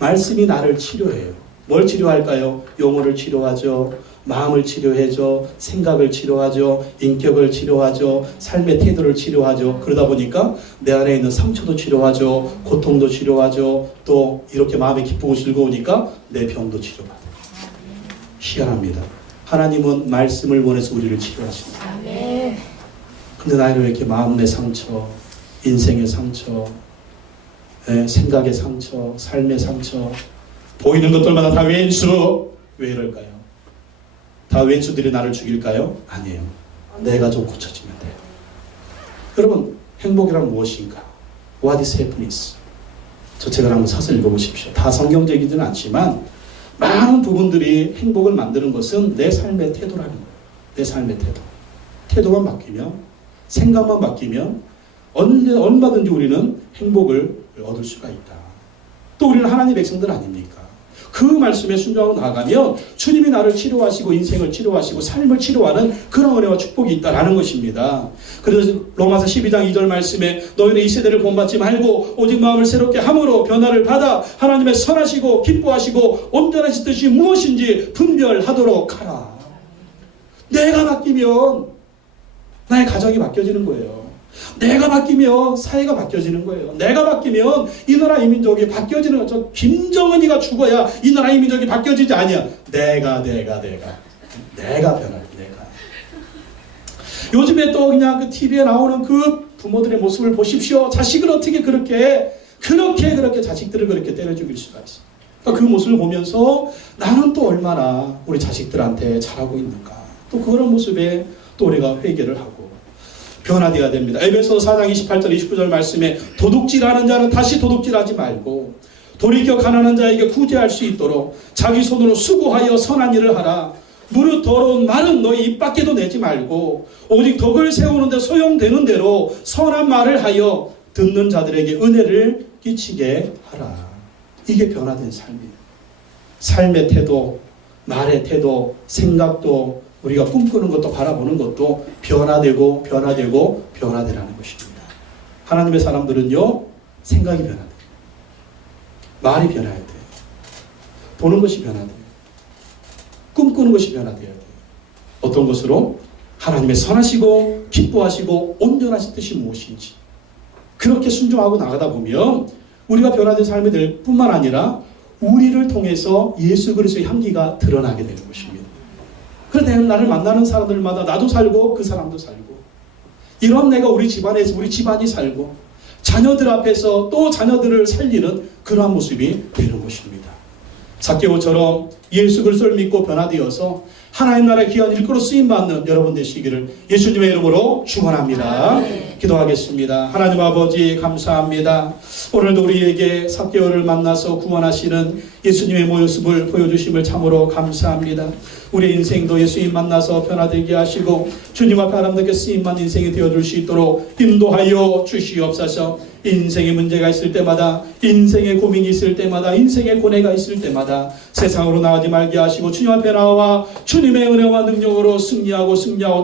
말씀이 나를 치료해요. 뭘 치료할까요? 영혼을 치료하죠. 마음을 치료해줘. 생각을 치료하죠. 인격을 치료하죠. 삶의 태도를 치료하죠. 그러다 보니까 내 안에 있는 상처도 치료하죠. 고통도 치료하죠. 또 이렇게 마음의 기쁘고 즐거우니까 내 병도 치료받아요. 희한합니다. 하나님은 말씀을 원해서 우리를 치료하십니다. 아멘. 근데 나는 왜 이렇게 마음의 상처, 인생의 상처, 생각의 상처, 삶의 상처, 보이는 것들마다 다 왼수. 왜 이럴까요? 다 왼수들이 나를 죽일까요? 아니에요. 내가 좀 고쳐지면 돼요. 여러분 행복이란 무엇인가? What is happiness? 저 책을 한번 사서 읽어보십시오. 다 성경적이지는 않지만 많은 부분들이 행복을 만드는 것은 내 삶의 태도라는 거예요. 내 삶의 태도. 태도만 바뀌면, 생각만 바뀌면 얼마든지 우리는 행복을 얻을 수가 있다. 또 우리는 하나님의 백성들 아닙니까? 그 말씀에 순종하고 나가면 주님이 나를 치료하시고 인생을 치료하시고 삶을 치료하는 그런 은혜와 축복이 있다라는 것입니다. 그래서 로마서 12장 2절 말씀에 너희는 이 세대를 본받지 말고 오직 마음을 새롭게 함으로 변화를 받아 하나님의 선하시고 기뻐하시고 온전하신 뜻이 무엇인지 분별하도록 하라. 내가 바뀌면 나의 가정이 바뀌어지는 거예요. 내가 바뀌면 사회가 바뀌어지는 거예요. 내가 바뀌면 이 나라 이 민족이 바뀌어지는 거죠. 김정은이가 죽어야 이 나라 이 민족이 바뀌어지지 아니야. 내가 변할 내가. 요즘에 또 그냥 그 TV에 나오는 그 부모들의 모습을 보십시오. 자식을 어떻게 그렇게 자식들을 그렇게 때려 죽일 수가 있어. 그러니까 그 모습을 보면서 나는 또 얼마나 우리 자식들한테 잘하고 있는가. 또 그런 모습에 또 우리가 회개를 하고 변화되어야 됩니다. 에베소서 4장 28절 29절 말씀에 도둑질하는 자는 다시 도둑질하지 말고 돌이켜 가난한 자에게 구제할 수 있도록 자기 손으로 수고하여 선한 일을 하라. 무릇 더러운 말은 너희 입 밖에도 내지 말고 오직 덕을 세우는 데 소용되는 대로 선한 말을 하여 듣는 자들에게 은혜를 끼치게 하라. 이게 변화된 삶이에요. 삶의 태도, 말의 태도, 생각도 우리가 꿈꾸는 것도 바라보는 것도 변화되라는 것입니다. 하나님의 사람들은요, 생각이 변화돼요. 말이 변화해야 돼요. 보는 것이 변화돼요. 꿈꾸는 것이 변화돼야 돼요. 어떤 것으로? 하나님의 선하시고 기뻐하시고 온전하신 뜻이 무엇인지 그렇게 순종하고 나가다 보면 우리가 변화된 삶이 될 뿐만 아니라 우리를 통해서 예수 그리스도의 향기가 드러나게 되는 것입니다. 그런데 나를 만나는 사람들마다 나도 살고 그 사람도 살고 이런 내가 우리 집안에서 우리 집안이 살고 자녀들 앞에서 또 자녀들을 살리는 그러한 모습이 되는 것입니다. 삭개오처럼 예수 그리스도를 믿고 변화되어서 하나님 나라의 귀한 일꾼으로 쓰임받는 여러분 되시기를 예수님의 이름으로 축원합니다. 기도하겠습니다. 하나님 아버지 감사합니다. 오늘도 우리에게 삭개오를 만나서 구원하시는 예수님의 모습을 보여주심을 참으로 감사합니다. 우리의 인생도 예수님 만나서 변화되게 하시고 주님 앞에 아름답게 쓰임받는 인생이 되어줄 수 있도록 인도하여 주시옵소서. 인생의 문제가 있을 때마다 인생의 고민이 있을 때마다 인생의 고뇌가 있을 때마다 세상으로 나가지 말게 하시고 주님 앞에 나와 주님의 은혜와 능력으로 승리하고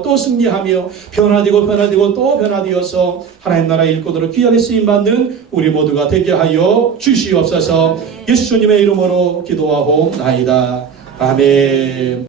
또 승리하며 변화되고 또 변화되어서 하나님 나라의 일꾼으로 귀하게 쓰임받는 우리 모두가 되게 하여 주시옵소서. 예수님의 이름으로 기도하옵나이다. 아멘.